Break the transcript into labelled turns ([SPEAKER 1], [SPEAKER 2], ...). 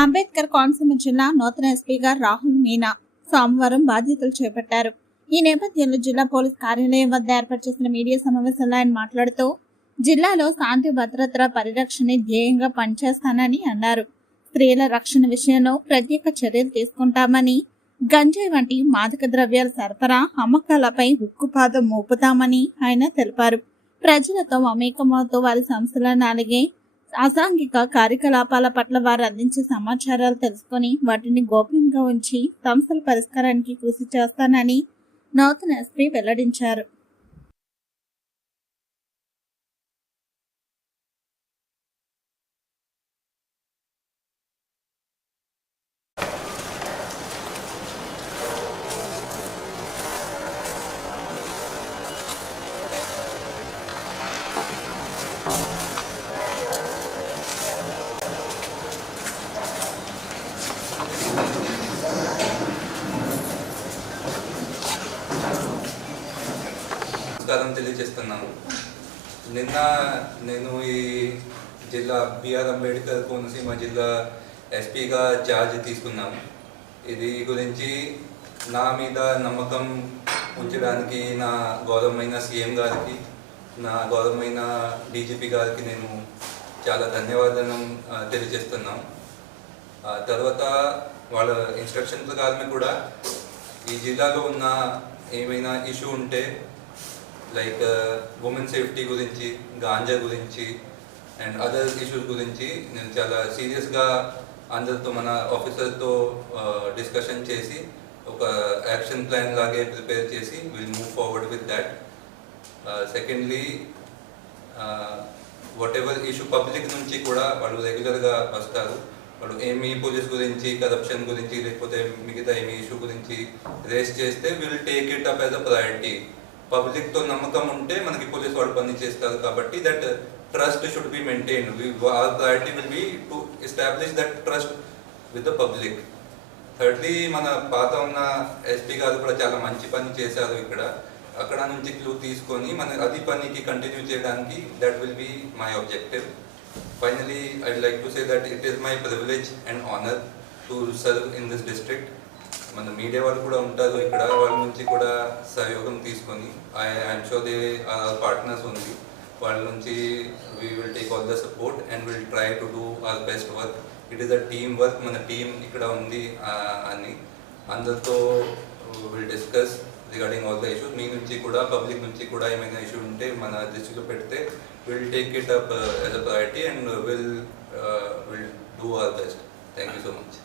[SPEAKER 1] అంబేద్కర్ కోనసీమ జిల్లా నూతన ఎస్పీగా రాహుల్ మీనా సోమవారం బాధ్యతలు చేపట్టారు. ఈ నేపథ్యంలో జిల్లా పోలీస్ కార్యాలయం వద్ద ఏర్పాటు చేసిన మీడియా సమావేశంలో ఆయన మాట్లాడుతూ జిల్లాలో శాంతి భద్రతల పరిరక్షణ ధ్యేయంగా పనిచేస్తానని అన్నారు. స్త్రీల రక్షణ విషయంలో ప్రత్యేక చర్యలు తీసుకుంటామని గంజాయి వంటి మాదక ద్రవ్యాల సరఫరా అమ్మకాలపై ఉక్కుపాదం మోపుతామని ఆయన తెలిపారు. ప్రజలతో మమేకమవుతూ వారి సమస్యలను అలాగే అసాంఘిక కార్యకలాపాల పట్ల వారు అందించే సమాచారాలు తెలుసుకొని వాటిని గోప్యంగా ఉంచి సమస్యల పరిష్కారానికి కృషి చేస్తానని నూతన ఎస్పీ వెల్లడించారు.
[SPEAKER 2] నమస్కారం తెలియజేస్తున్నాను. నిన్న నేను ఈ జిల్లా బిఆర్ అంబేద్కర్ కోనసీమ జిల్లా ఎస్పీగా ఛార్జ్ తీసుకున్నాను ఇది గురించి నా మీద నమ్మకం ఉంచడానికి నా గౌరవమైన సీఎం గారికి నా గౌరవమైన డీజీపీ గారికి నేను చాలా ధన్యవాదాలు తెలియజేస్తున్నాం. తెలియజేస్తున్నాను తర్వాత వాళ్ళ ఇన్స్ట్రక్షన్ ప్రకారమే కూడా ఈ జిల్లాలో ఉన్న ఏమైనా ఇష్యూ ఉంటే లైక్ ఉమెన్ సేఫ్టీ గురించి గాంజా గురించి అండ్ అదర్ ఇష్యూస్ గురించి నేను చాలా సీరియస్గా అందరితో మన ఆఫీసర్తో డిస్కషన్ uh, చేసి ఒక యాక్షన్ ప్లాన్ లాగే ప్రిపేర్ చేసి will move forward with that secondly whatever issue public నుంచి కూడా వాళ్ళు రెగ్యులర్గా వస్తారు. వాళ్ళు ఏమి పోలీస్ గురించి కరప్షన్ గురించి లేకపోతే మిగతా ఏమి ఇష్యూ గురించి రేస్ చేస్తే will take it up as a priority పబ్లిక్తో నమ్మకం ఉంటే మనకి పోలీస్ వాళ్ళు పని చేస్తారు కాబట్టి that trust should be maintain our priority will be to establish that trust with the public. Thirdly మన పాత ఉన్న ఎస్పీ గారు కూడా చాలా మంచి పని చేశారు ఇక్కడ. అక్కడ నుంచి క్లూ తీసుకొని మన అది పనికి కంటిన్యూ చేయడానికి that will be my objective. Finally I like to say that it is my privilege and honour to serve in this district. మన మీడియా వాళ్ళు కూడా ఉంటారు. ఇక్కడ వాళ్ళ నుంచి కూడా సహయోగం తీసుకొని I I'm sure they partners ఉంది. వాళ్ళ నుంచి we will take all the support and will try to do our best work it is a team work మన టీం ఇక్కడ ఉంది అని అందరితో will discuss regarding all the issues మీ నుంచి కూడా పబ్లిక్ నుంచి కూడా ఏమైనా ఇష్యూ ఉంటే మన దృష్టిలో పెడితే will take it up as a priority and will will do our best thank you so much